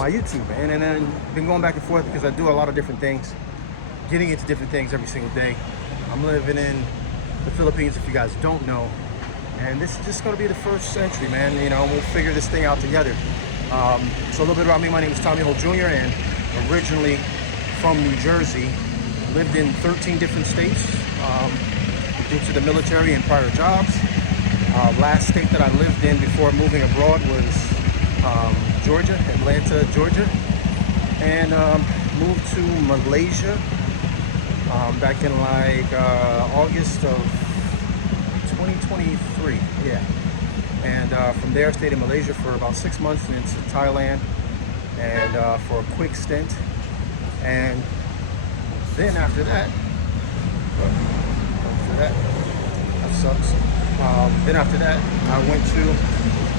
my YouTube, man. And then been going back and forth because I do a lot of different things, getting into different things every single day. I'm living in the Philippines, if you guys don't know, and this is just going to be the first century, man. You know, we'll figure this thing out together. So a little bit about me. My name is Tommy Holt Jr. and originally from New Jersey. Lived in 13 different states due to the military and prior jobs. Last state that I lived in before moving abroad was Georgia, Atlanta, Georgia, and moved to Malaysia back in like August of 2023. Yeah, and from there I stayed in Malaysia for about 6 months, and into Thailand, and for a quick stint, and then after that sucks. Then after that, I went to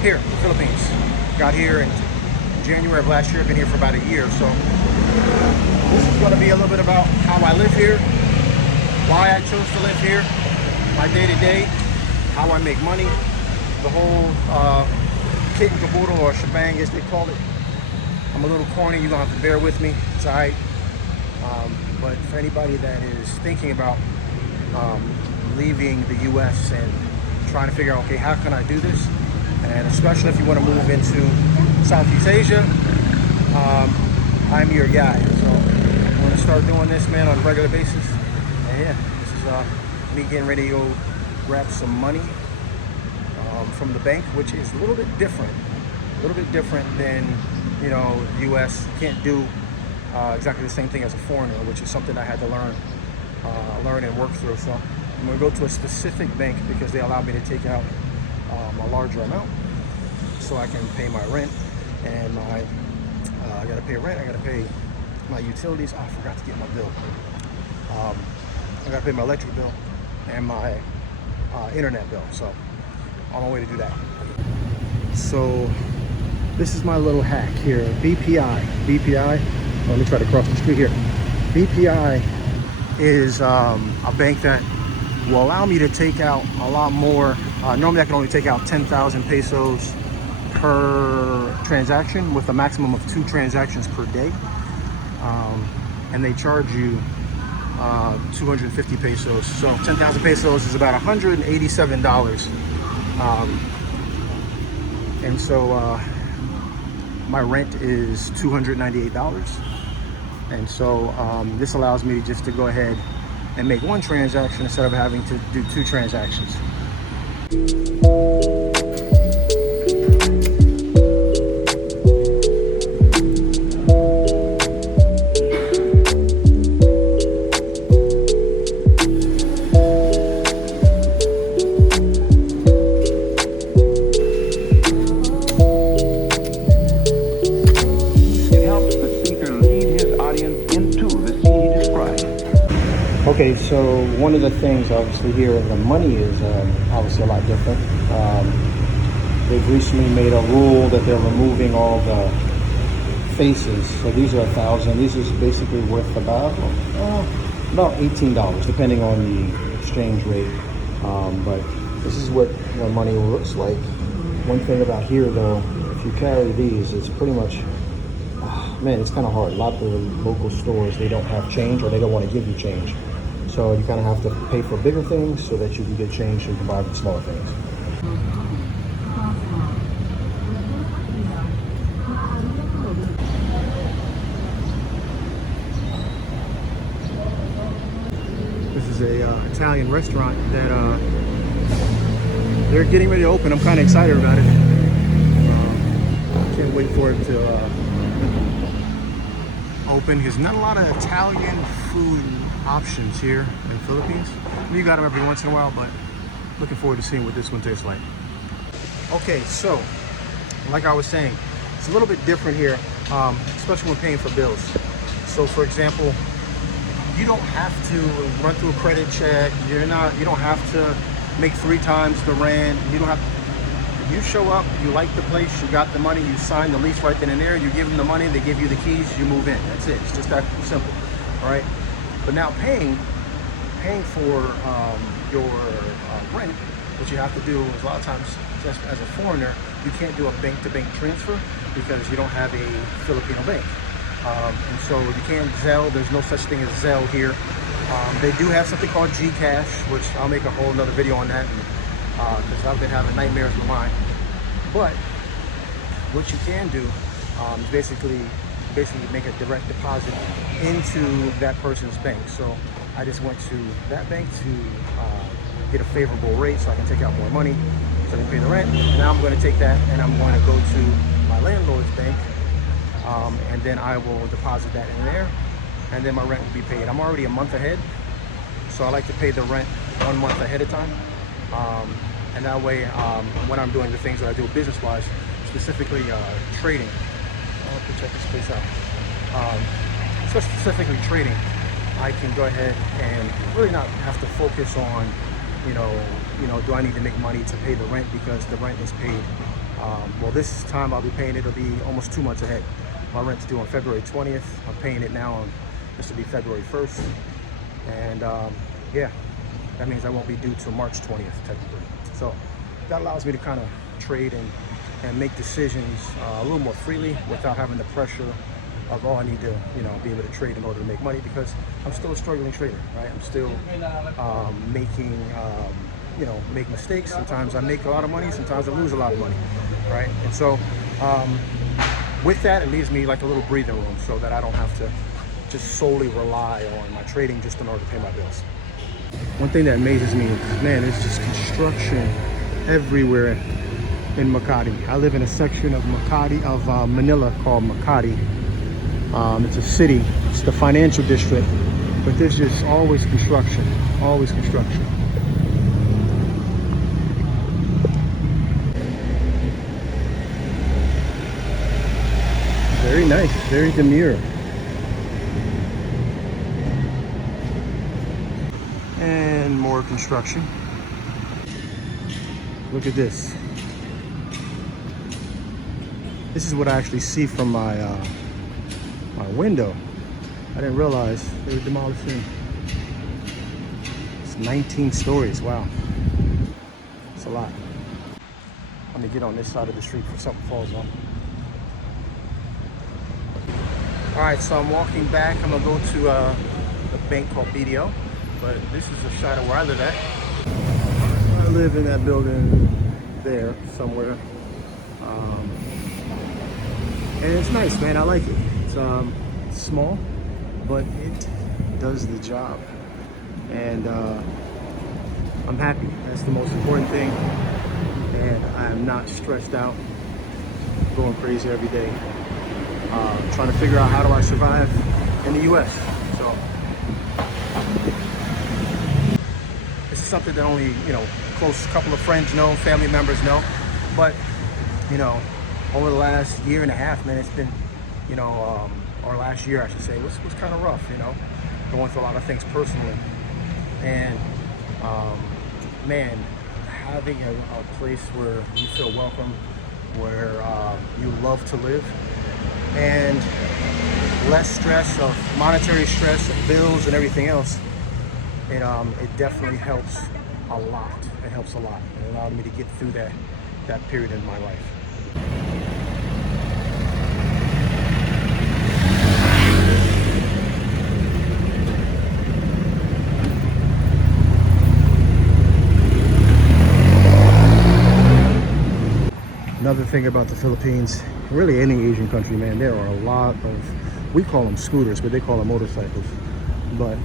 here, the Philippines. Got here in January of last year. Been here for about a year. So this is going to be a little bit about how I live here, why I chose to live here, my day-to-day, how I make money, the whole kit and caboodle, or shebang as they call it. I'm a little corny. You're going to have to bear with me. It's all right. But for anybody that is thinking about leaving the U.S. and trying to figure out, okay, how can I do this? And especially if you want to move into Southeast Asia, I'm your guy. So I'm going to start doing this, man, on a regular basis. And yeah, this is me getting ready to go grab some money from the bank, which is a little bit different than, you know, the U.S. Can't do exactly the same thing as a foreigner, which is something I had to learn and work through. So I'm going to go to a specific bank because they allow me to take out a larger amount, so I can pay my rent and my I got to pay rent. I got to pay my utilities. Oh, I forgot to get my bill. I got to pay my electric bill and my internet bill. So on my way to do that. So this is my little hack here. BPI. Let me try to cross the street here. BPI is a bank that will allow me to take out a lot more. Normally I can only take out 10,000 pesos per transaction with a maximum of 2 transactions per day. And they charge you 250 pesos. So 10,000 pesos is about $187. And so my rent is $298. And so this allows me just to go ahead and make 1 transaction instead of having to do 2 transactions. Okay, so one of the things obviously here, the money is obviously a lot different. They've recently made a rule that they're removing all the faces. So these are 1,000. These is basically worth about $18, depending on the exchange rate. But this is what the money looks like. One thing about here, though, if you carry these, it's pretty much, man, it's kind of hard. A lot of the local stores, they don't have change, or they don't want to give you change. So you kind of have to pay for bigger things so that you can get change, so you can buy the smaller things. This is a Italian restaurant that they're getting ready to open. I'm kind of excited about it. Can't wait for it to open. There's not a lot of Italian food options here in the Philippines. You got them every once in a while, but looking forward to seeing what this one tastes like. Okay, so like I was saying, it's a little bit different here, especially when paying for bills. So for example, you don't have to run through a credit check. You don't have to make 3 times the rent. You don't have to. You show up, you like the place, you got the money, you sign the lease right then and there, you give them the money, they give you the keys, you move in. That's it. It's just that simple. All right. But now paying for your rent, what you have to do is a lot of times as a foreigner, you can't do a bank-to-bank transfer because you don't have a Filipino bank. And so you can't Zelle. There's no such thing as Zelle here. They do have something called Gcash, which I'll make a whole nother video on that because I've been having nightmares with mine. But what you can do is basically make a direct deposit into that person's bank. So I just went to that bank to get a favorable rate so I can take out more money so I can pay the rent. Now I'm going to take that and I'm going to go to my landlord's bank, and then I will deposit that in there, and then my rent will be paid. I'm already a month ahead, so I like to pay the rent 1 month ahead of time, and that way when I'm doing the things that I do business-wise, specifically trading, I'll have to check this place out. So specifically trading, I can go ahead and really not have to focus on, you know, do I need to make money to pay the rent because the rent is paid. Well, this time I'll be paying it. It'll be almost 2 months ahead. My rent's due on February 20th. I'm paying it now on, this will be February 1st. And yeah, that means I won't be due till March 20th technically. So that allows me to kind of trade and make decisions a little more freely without having the pressure of, oh, I need to, you know, be able to trade in order to make money, because I'm still a struggling trader, right? I'm still making, you know, make mistakes. Sometimes I make a lot of money, sometimes I lose a lot of money, right? And so with that, it leaves me like a little breathing room so that I don't have to just solely rely on my trading just in order to pay my bills. One thing that amazes me is, man, there's just construction everywhere in Makati. I live in a section of Manila called Makati. It's a city, it's the financial district, but there's just always construction, always construction. Very nice, very demure. And more construction. Look at this. This is what I actually see from my my window. I didn't realize they were demolishing. It's 19 stories, wow. It's a lot. Let me get on this side of the street before something falls on. All right, so I'm walking back. I'm gonna go to a bank called BDO, but this is a shot of where I live at. I live in that building there somewhere. And it's nice, man, I like it. It's small, but it does the job. And I'm happy, that's the most important thing. And I'm not stressed out, going crazy every day. Trying to figure out how do I survive in the US. So this is something that only, you know, close couple of friends know, family members know. But, you know, over the last year and a half, man, it's been, you know, or last year I should say, was kind of rough, you know, going through a lot of things personally. And man, having a place where you feel welcome, where you love to live, and less stress of monetary stress of bills and everything else, it definitely helps a lot. It helps a lot. It allowed me to get through that period in my life. Another thing about the Philippines, really any Asian country, man, there are a lot of, we call them scooters, but they call them motorcycles. But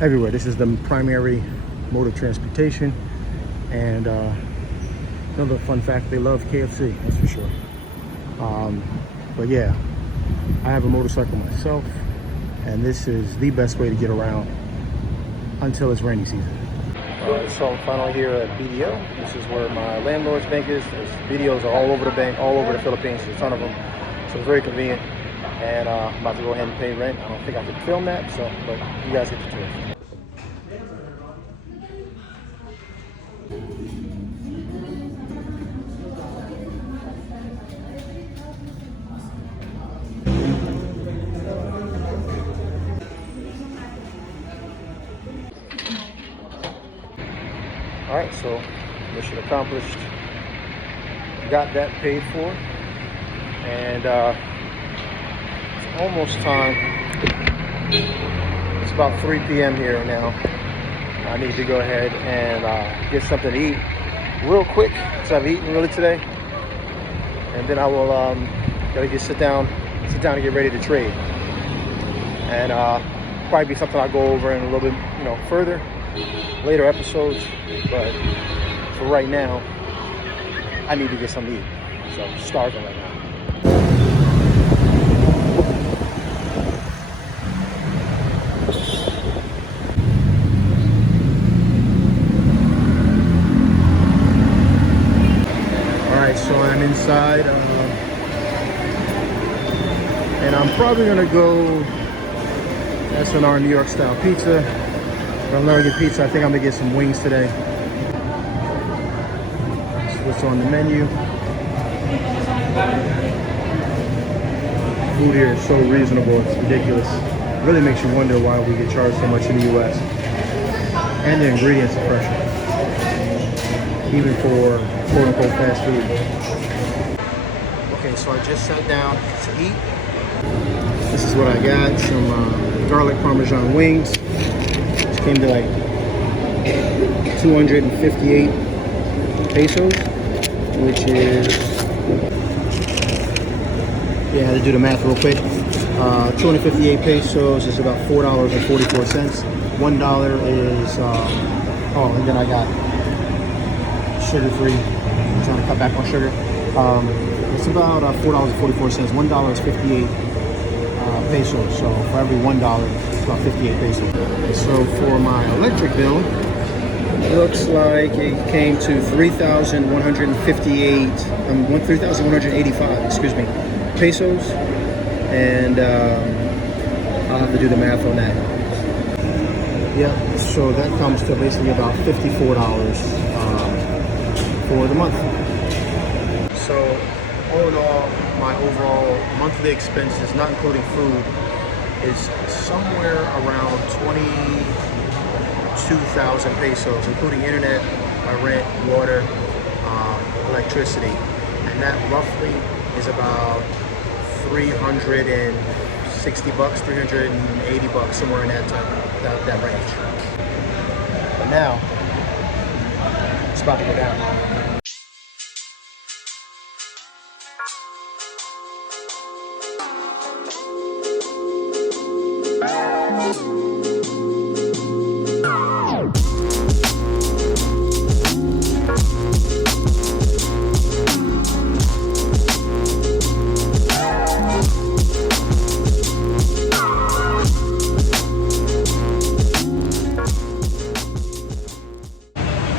everywhere, this is the primary mode of transportation. And another fun fact, they love KFC, that's for sure. But yeah, I have a motorcycle myself, and this is the best way to get around until it's rainy season. So I'm finally here at BDO. This is where my landlord's bank is. There's BDOs are all over the bank, all over the Philippines. There's a ton of them. So it's very convenient. And I'm about to go ahead and pay rent. I don't think I could film that, so, but you guys get the tour. All right, so mission accomplished. got that paid for, and it's almost time. It's about 3 p.m. here now. I need to go ahead and get something to eat real quick because I've eaten really today, and then I will gotta just sit down and get ready to trade, and probably be something I'll go over in a little bit, further later episodes. But for right now, I need to get something to eat. So I'm starving right now. So I'm inside, and I'm probably gonna go S&R New York style pizza. If I'm never get pizza, I think I'm gonna get some wings today. That's what's on the menu. Food here is so reasonable, it's ridiculous. It really makes you wonder why we get charged so much in the US. And the ingredients are fresh, even for quote-unquote fast food. Okay, so I just sat down to eat. This is what I got, some garlic Parmesan wings. This came to like 258 pesos, which is, yeah, I had to do the math real quick. 258 pesos is about $4.44. $1 is, oh, and then I got sugar-free. I'm trying to cut back on sugar. It's about $4.44. $1 is 58 pesos. So for every $1, it's about 58 pesos. So for my electric bill, it looks like it came to 3,185, excuse me, pesos. And I'll have to do the math on that. Yeah, so that comes to basically about $54 for the month. So all in all, my overall monthly expenses, not including food, is somewhere around 22,000 pesos, including internet, my rent, water, electricity, and that roughly is about 360 bucks, 380 bucks, somewhere in that range. But now it's about to go down.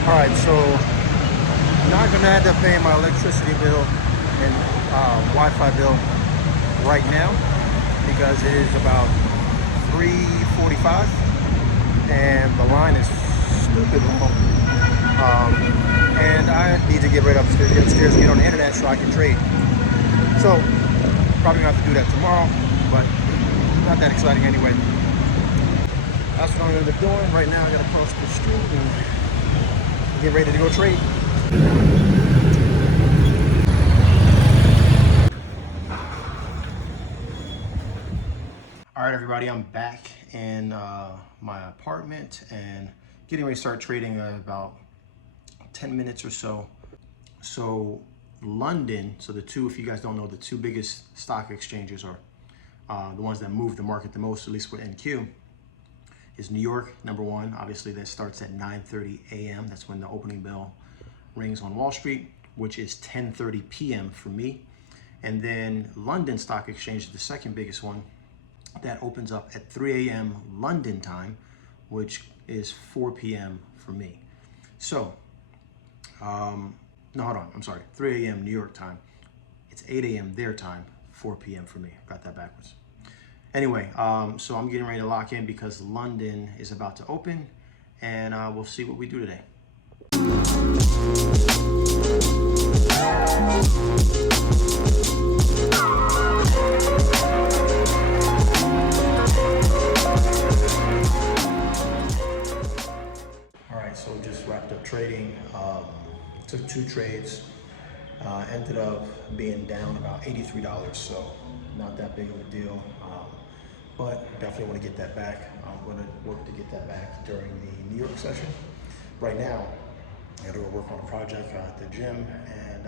Alright, so I'm not going to end up paying my electricity bill and Wi-Fi bill right now because it is about 3:45 and the line is stupid long. And I need to get upstairs and get on the internet so I can trade. So probably going to have to do that tomorrow, but not that exciting anyway. That's what I'm going to be doing. Right now I got to cross the street and get ready to go trade. All right, everybody, I'm back in my apartment and getting ready to start trading in about 10 minutes or so. So London, so the two, if you guys don't know, the two biggest stock exchanges are the ones that move the market the most, at least with NQ, is New York, number one. Obviously, that starts at 9:30 a.m. That's when the opening bell rings on Wall Street, which is 10:30 p.m. for me. And then London Stock Exchange is the second biggest one. That opens up at 3 a.m. London time, which is 4 p.m. for me. So, no, hold on, I'm sorry, 3 a.m. New York time. It's 8 a.m. their time, 4 p.m. for me. Got that backwards. Anyway, so I'm getting ready to lock in because London is about to open, and we'll see what we do today. All right, so just wrapped up trading. Took two trades. Ended up being down about $83, so not that big of a deal. But definitely want to get that back. I'm going to work to get that back during the New York session. Right now, I got to go work on a project at the gym, and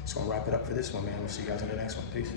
just going to wrap it up for this one, man. We'll see you guys in the next one. Peace.